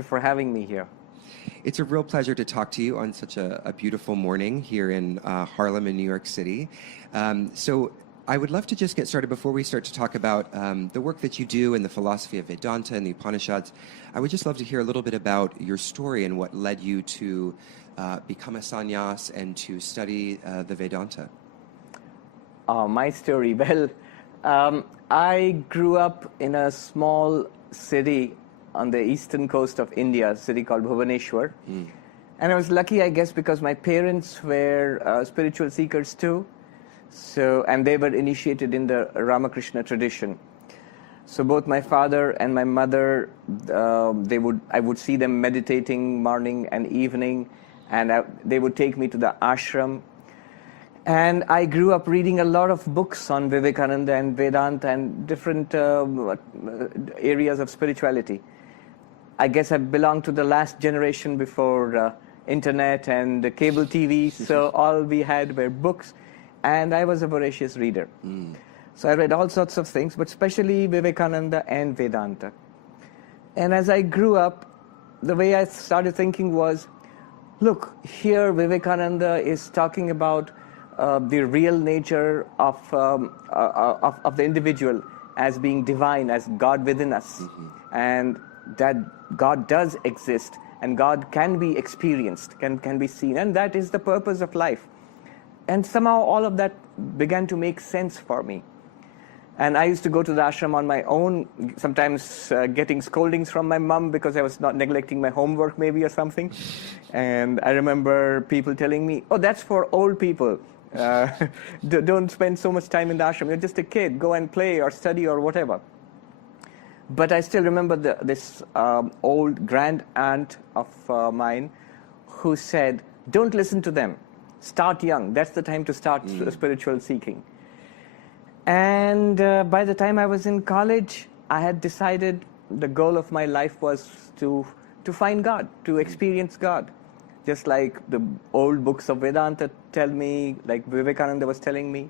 you for having me here. It's a real pleasure to talk to you on such a beautiful morning here in Harlem in New York City. So I would love to just get started before we start to talk about the work that you do and the philosophy of Vedanta and the Upanishads. I would just love to hear a little bit about your story and what led you to become a sannyas and to study the Vedanta. My story, well, I grew up in a small city on the eastern coast of India, a city called Bhubaneswar. And I was lucky, I guess, because my parents were spiritual seekers too. And they were initiated in the Ramakrishna tradition. So both my father and my mother, I would see them meditating morning and evening, and they would take me to the ashram. And I grew up reading a lot of books on Vivekananda and Vedanta and different areas of spirituality. I guess I belong to the last generation before internet and cable TV, so all we had were books, and I was a voracious reader. So I read all sorts of things, but especially Vivekananda and Vedanta. And as I grew up, the way I started thinking was, look, here Vivekananda is talking about the real nature of the individual as being divine, as God within us, and that God does exist, and God can be experienced, can be seen, and that is the purpose of life. And somehow all of that began to make sense for me. And I used to go to the ashram on my own, sometimes getting scoldings from my mom because I was not neglecting my homework maybe or something. And I remember people telling me, oh, that's for old people. Don't spend so much time in the ashram. You're just a kid. Go and play or study or whatever. But I still remember this old grand aunt of mine who said, don't listen to them. Start young. That's the time to start spiritual seeking. And by the time I was in college, I had decided the goal of my life was to find God, to experience God. Just like the old books of Vedanta tell me, like Vivekananda was telling me.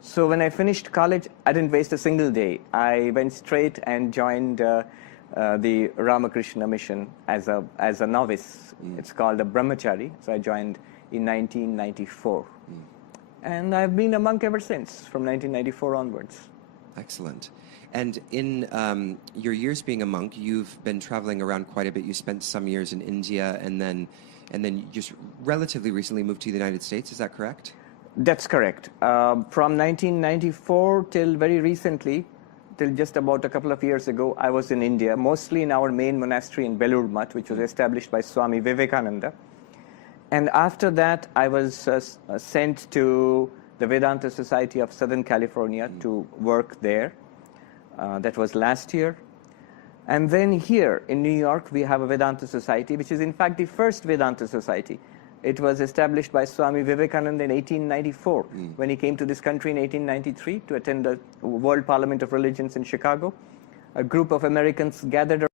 So when I finished college, I didn't waste a single day. I went straight and joined the Ramakrishna mission as a novice. It's called a brahmachari. So I joined in 1994. And I've been a monk ever since, from 1994 onwards. Excellent. And in your years being a monk, you've been traveling around quite a bit. You spent some years in India, and then you just relatively recently moved to the United States. Is that correct? That's correct. From 1994 till very recently, till just about a couple of years ago, I was in India, mostly in our main monastery in Belur Math, which was established by Swami Vivekananda. And after that, I was sent to the Vedanta Society of Southern California to work there. That was last year. And then here in New York, we have a Vedanta Society, which is in fact the first Vedanta Society. It was established by Swami Vivekananda in 1894, when he came to this country in 1893 to attend the World Parliament of Religions in Chicago. A group of Americans gathered